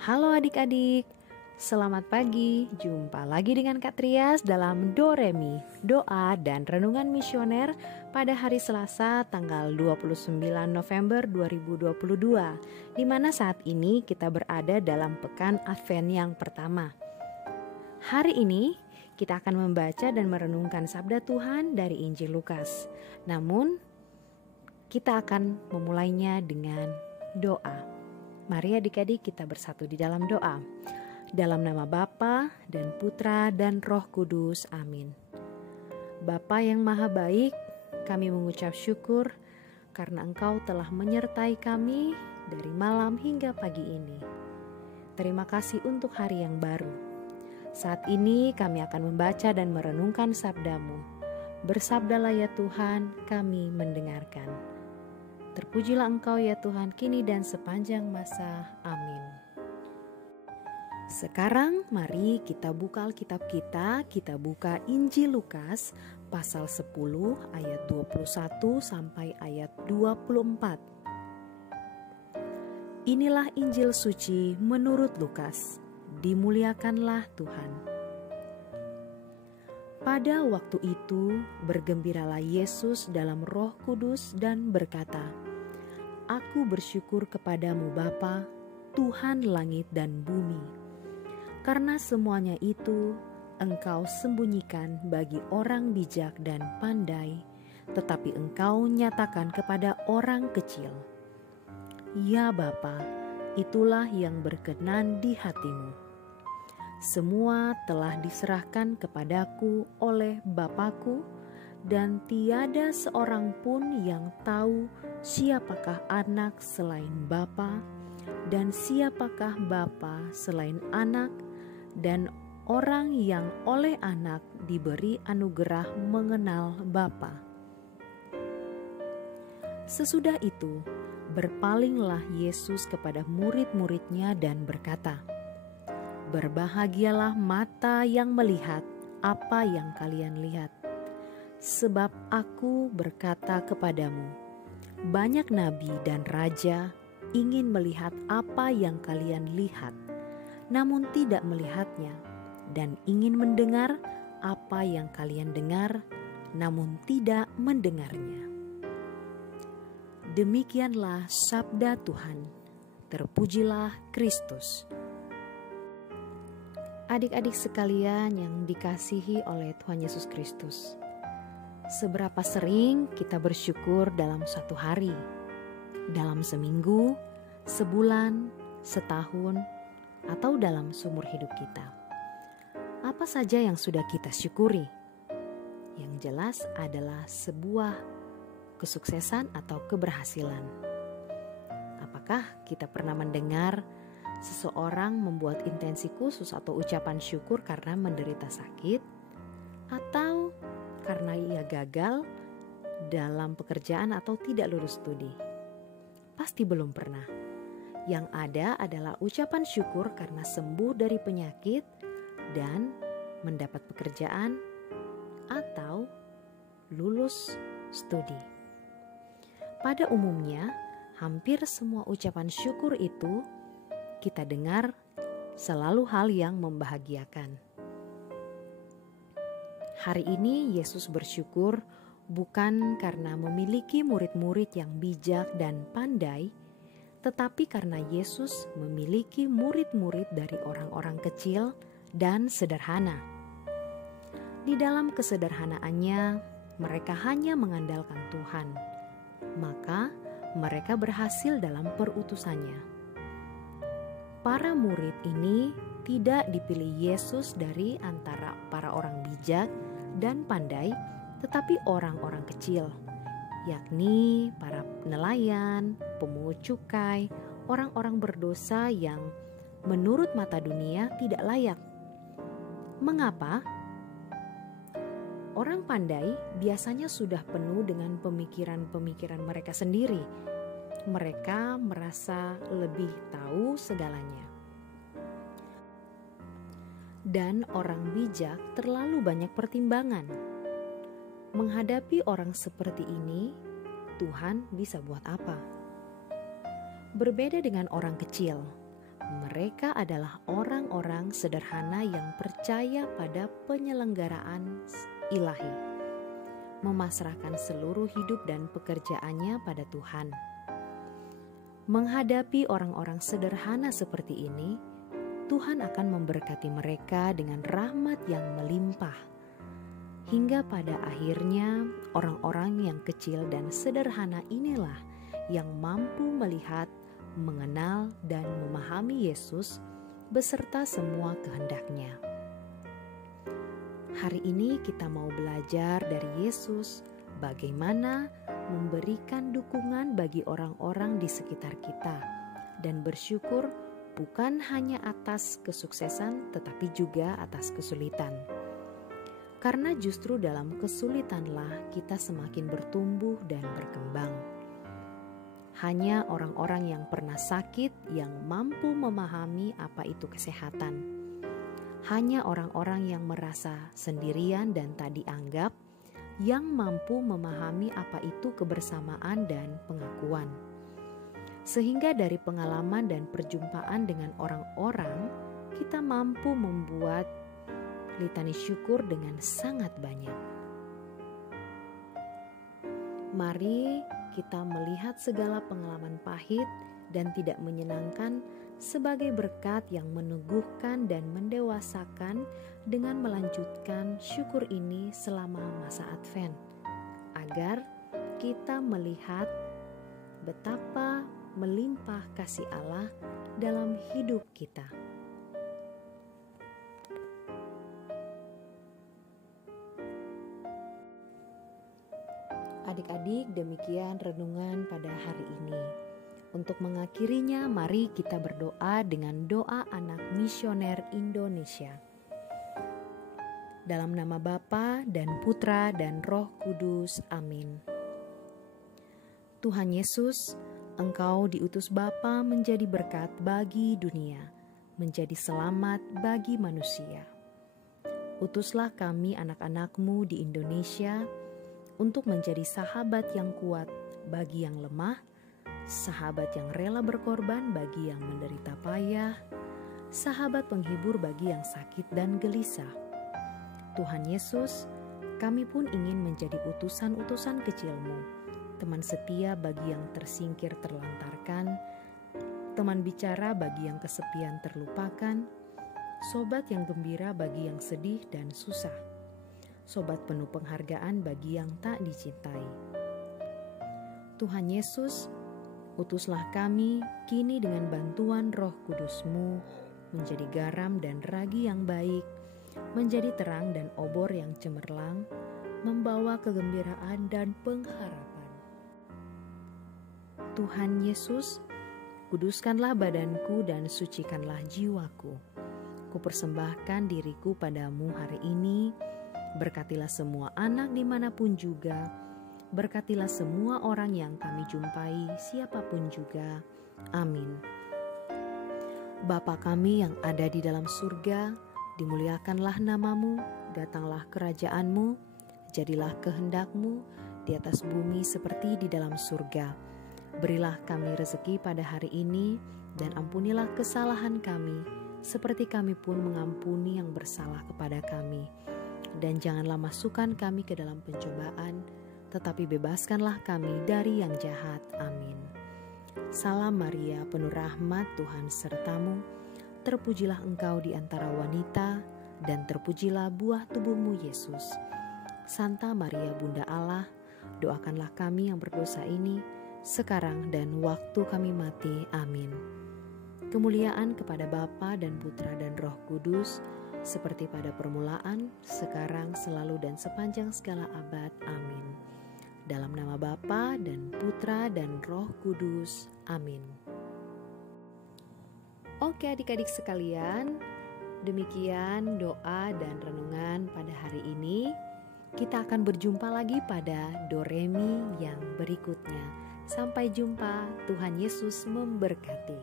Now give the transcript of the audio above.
Halo adik-adik, selamat pagi. Jumpa lagi dengan Kak Trias dalam Do Re Mi, doa dan renungan misioner pada hari Selasa tanggal 29 November 2022, di mana saat ini kita berada dalam pekan Advent yang pertama. Hari ini kita akan membaca dan merenungkan sabda Tuhan dari Injil Lukas. Namun, kita akan memulainya dengan doa. Mari adik-adik kita bersatu di dalam doa. Dalam nama Bapa dan Putra dan Roh Kudus. Amin. Bapa yang maha baik, kami mengucap syukur karena Engkau telah menyertai kami dari malam hingga pagi ini. Terima kasih untuk hari yang baru. Saat ini kami akan membaca dan merenungkan sabda-Mu. Bersabdalah ya Tuhan, kami mendengarkan. Terpujilah Engkau ya Tuhan, kini dan sepanjang masa. Amin. Sekarang mari kita buka Alkitab kita buka Injil Lukas pasal 10 ayat 21 sampai ayat 24. Inilah Injil suci menurut Lukas. Dimuliakanlah Tuhan. Pada waktu itu bergembiralah Yesus dalam Roh Kudus dan berkata, Aku bersyukur kepadamu Bapa, Tuhan langit dan bumi, karena semuanya itu Engkau sembunyikan bagi orang bijak dan pandai, tetapi Engkau nyatakan kepada orang kecil. Ya Bapa, itulah yang berkenan di hatimu. Semua telah diserahkan kepadaku oleh Bapakku, dan tiada seorang pun yang tahu siapakah anak selain Bapa, dan siapakah Bapa selain anak, dan orang yang oleh anak diberi anugerah mengenal Bapa. Sesudah itu, berpalinglah Yesus kepada murid-muridnya dan berkata, Berbahagialah mata yang melihat apa yang kalian lihat. Sebab aku berkata kepadamu, banyak nabi dan raja ingin melihat apa yang kalian lihat, namun tidak melihatnya, dan ingin mendengar apa yang kalian dengar, namun tidak mendengarnya. Demikianlah sabda Tuhan. Terpujilah Kristus. Adik-adik sekalian yang dikasihi oleh Tuhan Yesus Kristus, seberapa sering kita bersyukur dalam satu hari, dalam seminggu, sebulan, setahun, atau dalam seumur hidup kita? Apa saja yang sudah kita syukuri? Yang jelas adalah sebuah kesuksesan atau keberhasilan. Apakah kita pernah mendengar seseorang membuat intensi khusus atau ucapan syukur karena menderita sakit, atau karena ia gagal dalam pekerjaan atau tidak lulus studi? Pasti belum pernah. Yang ada adalah ucapan syukur karena sembuh dari penyakit dan mendapat pekerjaan atau lulus studi. Pada umumnya, hampir semua ucapan syukur itu kita dengar selalu hal yang membahagiakan. Hari ini Yesus bersyukur bukan karena memiliki murid-murid yang bijak dan pandai, tetapi karena Yesus memiliki murid-murid dari orang-orang kecil dan sederhana. Di dalam kesederhanaannya, mereka hanya mengandalkan Tuhan, maka mereka berhasil dalam perutusannya. Para murid ini tidak dipilih Yesus dari antara para orang bijak dan pandai, tetapi orang-orang kecil, yakni para nelayan, pemungut cukai, orang-orang berdosa yang menurut mata dunia tidak layak. Mengapa? Orang pandai biasanya sudah penuh dengan pemikiran-pemikiran mereka sendiri. Mereka merasa lebih tahu segalanya. Dan orang bijak terlalu banyak pertimbangan. Menghadapi orang seperti ini, Tuhan bisa buat apa? Berbeda dengan orang kecil, Mereka adalah orang-orang sederhana yang percaya pada penyelenggaraan ilahi, memasrahkan seluruh hidup dan pekerjaannya pada Tuhan. Menghadapi orang-orang sederhana seperti ini, Tuhan akan memberkati mereka dengan rahmat yang melimpah. Hingga pada akhirnya, orang-orang yang kecil dan sederhana inilah yang mampu melihat, mengenal, dan memahami Yesus beserta semua kehendak-Nya. Hari ini kita mau belajar dari Yesus bagaimana memberikan dukungan bagi orang-orang di sekitar kita dan bersyukur bukan hanya atas kesuksesan tetapi juga atas kesulitan. Karena justru dalam kesulitanlah kita semakin bertumbuh dan berkembang. Hanya orang-orang yang pernah sakit yang mampu memahami apa itu kesehatan. Hanya orang-orang yang merasa sendirian dan tak dianggap yang mampu memahami apa itu kebersamaan dan pengakuan. Sehingga dari pengalaman dan perjumpaan dengan orang-orang, kita mampu membuat litani syukur dengan sangat banyak. Mari kita melihat segala pengalaman pahit dan tidak menyenangkan sebagai berkat yang meneguhkan dan mendewasakan dengan melanjutkan syukur ini selama masa Advent, agar kita melihat betapa melimpah kasih Allah dalam hidup kita. Adik-adik, demikian renungan pada hari ini. Untuk mengakhirinya, mari kita berdoa dengan doa anak misioner Indonesia. Dalam nama Bapa dan Putra dan Roh Kudus. Amin. Tuhan Yesus, Engkau diutus Bapa menjadi berkat bagi dunia, menjadi selamat bagi manusia. Utuslah kami anak-anak-Mu di Indonesia untuk menjadi sahabat yang kuat bagi yang lemah, sahabat yang rela berkorban bagi yang menderita payah, sahabat penghibur bagi yang sakit dan gelisah. Tuhan Yesus, kami pun ingin menjadi utusan-utusan kecil-Mu, teman setia bagi yang tersingkir terlantarkan, teman bicara bagi yang kesepian terlupakan, sobat yang gembira bagi yang sedih dan susah, sobat penuh penghargaan bagi yang tak dicintai. Tuhan Yesus, utuslah kami kini dengan bantuan Roh Kudus-Mu menjadi garam dan ragi yang baik, menjadi terang dan obor yang cemerlang, membawa kegembiraan dan pengharapan. Tuhan Yesus, kuduskanlah badanku dan sucikanlah jiwaku. Kupersembahkan diriku padamu hari ini. Berkatilah semua anak dimanapun juga. Berkatilah semua orang yang kami jumpai, siapapun juga. Amin. Bapa kami yang ada di dalam surga, dimuliakanlah nama-Mu, datanglah kerajaan-Mu, jadilah kehendak-Mu di atas bumi seperti di dalam surga. Berilah kami rezeki pada hari ini, dan ampunilah kesalahan kami, seperti kami pun mengampuni yang bersalah kepada kami. Dan janganlah masukkan kami ke dalam pencobaan, tetapi bebaskanlah kami dari yang jahat. Amin. Salam Maria, penuh rahmat, Tuhan sertamu. Terpujilah engkau di antara wanita, dan terpujilah buah tubuhmu Yesus. Santa Maria Bunda Allah, doakanlah kami yang berdosa ini, sekarang dan waktu kami mati. Amin. Kemuliaan kepada Bapa dan Putra dan Roh Kudus, seperti pada permulaan, sekarang, selalu, dan sepanjang segala abad. Amin. Dalam nama Bapa dan Putra dan Roh Kudus. Amin. Oke adik-adik sekalian, demikian doa dan renungan pada hari ini. Kita akan berjumpa lagi pada Do Re Mi yang berikutnya. Sampai jumpa, Tuhan Yesus memberkati.